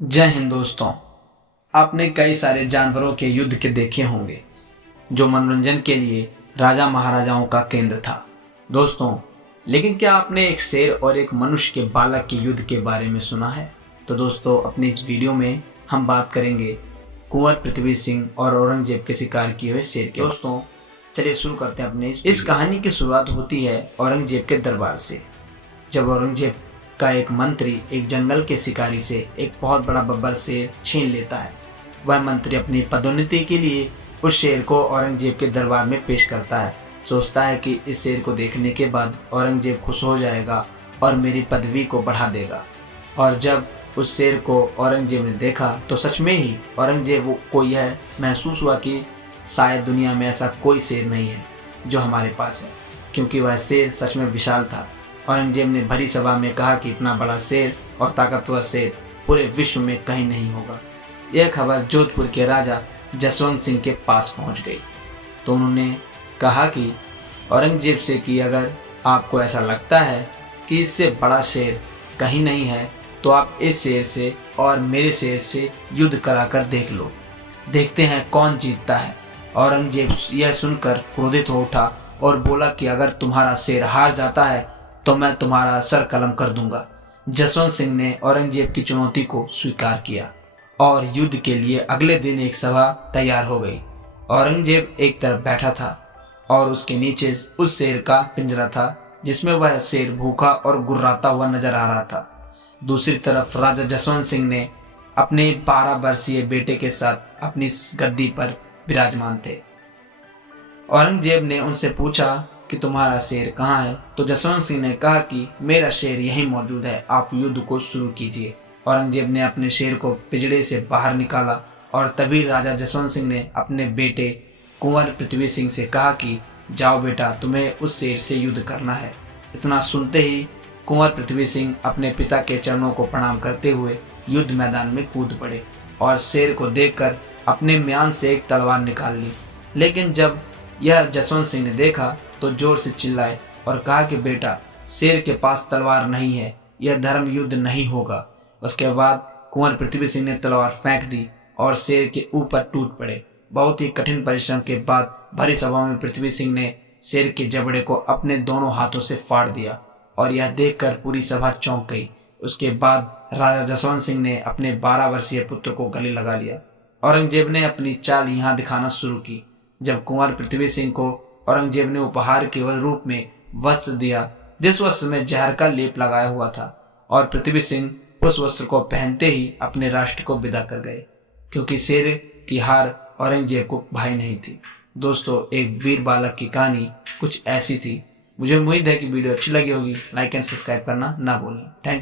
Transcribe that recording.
जय हिंद दोस्तों। आपने कई सारे जानवरों के युद्ध के देखे होंगे जो मनोरंजन के लिए राजा महाराजाओं का केंद्र था दोस्तों। लेकिन क्या आपने एक शेर और एक मनुष्य के बालक के युद्ध के बारे में सुना है? तो दोस्तों, अपनी इस वीडियो में हम बात करेंगे कुंवर पृथ्वी सिंह और औरंगजेब के शिकार किए हुए शेर के। दोस्तों चलिए शुरू करते हैं अपने इस कहानी की शुरुआत होती है औरंगजेब के दरबार से। जब औरंगजेब का एक मंत्री एक जंगल के शिकारी से एक बहुत बड़ा बब्बर शेर छीन लेता है। वह मंत्री अपनी पदोन्नति के लिए उस शेर को औरंगजेब के दरबार में पेश करता है। सोचता है कि इस शेर को देखने के बाद औरंगजेब खुश हो जाएगा और मेरी पदवी को बढ़ा देगा। और जब उस शेर को औरंगजेब ने देखा तो सच में ही औरंगजेब को यह महसूस हुआ कि शायद दुनिया में ऐसा कोई शेर नहीं है जो हमारे पास है, क्योंकि वह शेर सच में विशाल था। औरंगजेब ने भरी सभा में कहा कि इतना बड़ा शेर और ताकतवर शेर पूरे विश्व में कहीं नहीं होगा। यह खबर जोधपुर के राजा जसवंत सिंह के पास पहुंच गई। तो उन्होंने कहा कि औरंगजेब से कि अगर आपको ऐसा लगता है कि इससे बड़ा शेर कहीं नहीं है तो आप इस शेर से और मेरे शेर से युद्ध कराकर देख लो, देखते हैं कौन जीतता है। औरंगजेब यह सुनकर क्रोधित हो उठा और बोला कि अगर तुम्हारा शेर हार जाता है तो मैं तुम्हारा सर कलम कर दूंगा। जसवंत सिंह ने औरंगजेब की चुनौती को स्वीकार किया और युद्ध के लिए अगले दिन एक सभा तैयार हो गई। औरंगजेब एक तरफ बैठा था और उसके नीचे उस शेर का पिंजरा था जिसमें वह शेर भूखा और गुर्राता हुआ नजर आ रहा था। दूसरी तरफ राजा जसवंत सिंह ने अपने 12 वर्षीय बेटे के साथ अपनी गद्दी पर विराजमान थे। औरंगजेब ने उनसे पूछा कि तुम्हारा शेर कहाँ है? तो जसवंत सिंह ने कहा कि मेरा शेर यहीं मौजूद है, आप युद्ध को शुरू कीजिए। औरंगजेब ने अपने शेर को पिंजरे से बाहर निकाला और तभी राजा जसवंत सिंह ने अपने बेटे कुंवर पृथ्वी सिंह से कहा कि जाओ बेटा, तुम्हें उस शेर से युद्ध करना है। इतना सुनते ही कुंवर पृथ्वी सिंह अपने पिता के चरणों को प्रणाम करते हुए युद्ध मैदान में कूद पड़े और शेर को देखकर अपने म्यान से एक तलवार निकाल ली। लेकिन जब यह जसवंत सिंह ने देखा तो जोर से चिल्लाए और कहा कि बेटा, शेर के पास तलवार नहीं है, यह धर्म युद्ध नहीं होगा। उसके बाद कुंवर पृथ्वी सिंह ने तलवार फेंक दी और शेर के ऊपर टूट पड़े। बहुत ही कठिन परिश्रम के बाद भरी सभा में पृथ्वी सिंह ने शेर के जबड़े को अपने दोनों हाथों से फाड़ दिया और यह देखकर पूरी सभा चौंक गई। उसके बाद राजा जसवंत सिंह ने अपने 12 वर्षीय पुत्र को गले लगा लिया। औरंगजेब ने अपनी चाल यहाँ दिखाना शुरू की। जब कुंवर पृथ्वी सिंह को औरंगजेब ने उपहार के रूप में वस्त्र दिया जिस वस्त्र में जहर का लेप लगाया हुआ था, और पृथ्वी सिंह उस वस्त्र को पहनते ही अपने राष्ट्र को विदा कर गए, क्योंकि शेर की हार औरंगजेब को भाई नहीं थी। दोस्तों, एक वीर बालक की कहानी कुछ ऐसी थी। मुझे उम्मीद है कि वीडियो अच्छी लगी होगी। लाइक एंड सब्सक्राइब करना ना भूलें। Thank you.